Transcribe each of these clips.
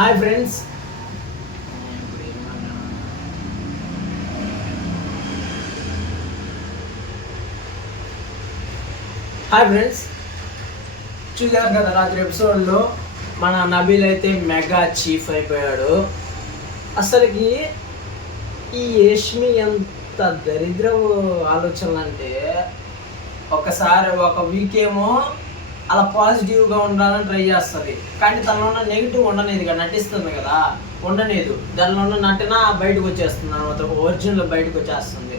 Hi friends, చూసారు కదా రాత్రి ఎపిసోడ్లో మన నబీల్ అయితే మెగా చీఫ్ అయిపోయాడు. అసలుకి ఈ యష్మి ఎంత దరిద్ర ఆలోచనలు అంటే, ఒకసారి ఒక వీక్ ఏమో అలా పాజిటివ్గా ఉండాలని ట్రై చేస్తుంది, కానీ తనలో ఉన్న నెగిటివ్ ఉండనేది కదా, నటిస్తుంది కదా, ఉండలేదు. దానిలో ఉన్న నటన బయటకు వచ్చేస్తుంది అనమాట, ఒరిజినల్ బయటకు వచ్చేస్తుంది.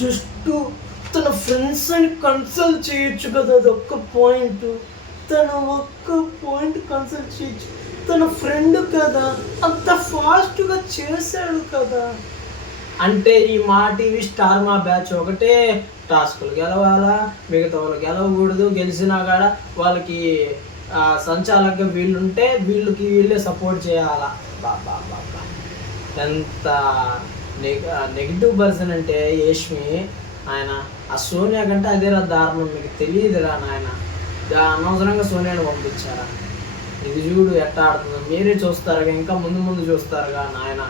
జస్ట్ తన ఫ్రెండ్స్ అని కన్సల్ట్ చేయొచ్చు కదా, అది ఒక్క పాయింట్. తను ఒక్క పాయింట్ కన్సల్ట్ చేయొచ్చు, తన ఫ్రెండ్ కదా, అంత ఫాస్ట్గా చేశాడు కదా. అంటే ఈ మా టీవీ స్టార్ మా బ్యాచ్ ఒకటే టాస్కులు గెలవాలా, మిగతా వాళ్ళు గెలవకూడదు. గెలిచినా కూడా వాళ్ళకి సంచాలకుగా వీళ్ళుంటే వీళ్ళే సపోర్ట్ చేయాలా. బాబా బాబా ఎంత నెగిటివ్ పర్సన్ అంటే యష్మి. ఆయన ఆ సోనియా కంటే అదే దారుణం, మీకు తెలియదురా నాయన. అనవసరంగా సోనియాని పంపించారా. ఇది చూడు ఎట్టా ఆడుతుందో, మీరే చూస్తారుగా, ఇంకా ముందు చూస్తారుగా నాయన.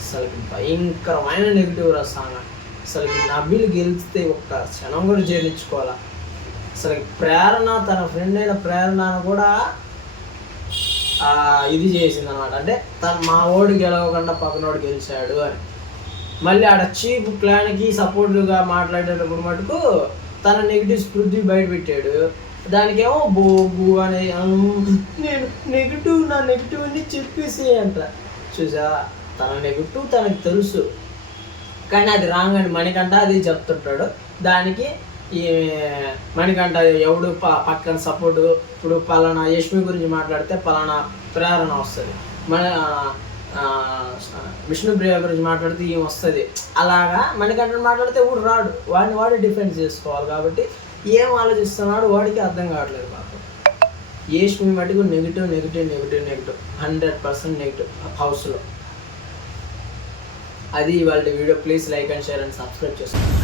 అసలుకి భయంకరమైన నెగిటివ్ రసాన. అసలుకి నబీల్ గెలిస్తే ఒక్క క్షణం కూడా జీర్ణించుకోవాలా. అసలుకి ప్రేరణ, తన ఫ్రెండ్ అయిన ప్రేరణను కూడా ఇది చేసింది అనమాట. అంటే మా ఓడి గెలవకుండా పక్కనోడు గెలిచాడు అని. మళ్ళీ ఆడ చీప్ ప్లాన్కి సపోర్టివ్గా మాట్లాడేటప్పుడు మటుకు తన నెగిటివ్ స్పృతి బయట పెట్టాడు. దానికేమో బో అని నేను నా నెగిటివ్ అని చెప్పేసి అంట. చూసా, తన నెగిటివ్ తనకు తెలుసు, కానీ అది రాంగ్ అని మణికంఠ అది చెప్తుంటాడు. దానికి ఈ మణికంఠ ఎవడు పక్కన సపోర్టు. ఇప్పుడు పలానా యష్మి గురించి మాట్లాడితే పలానా ప్రేరణ వస్తుంది, విష్ణుప్రియ గురించి మాట్లాడితే ఏం వస్తుంది. అలాగా మణికంఠను మాట్లాడితే ఊడు రాడు, వాడిని డిఫెండ్ చేసుకోవాలి. కాబట్టి ఏం ఆలోచిస్తున్నాడు వాడికి అర్థం కావట్లేదు మాకు. యష్మి మటుకు నెగిటివ్ 100% నెగిటివ్ హౌస్లో. అది ఇవాళ video. Please like and share and subscribe చేసుకోండి.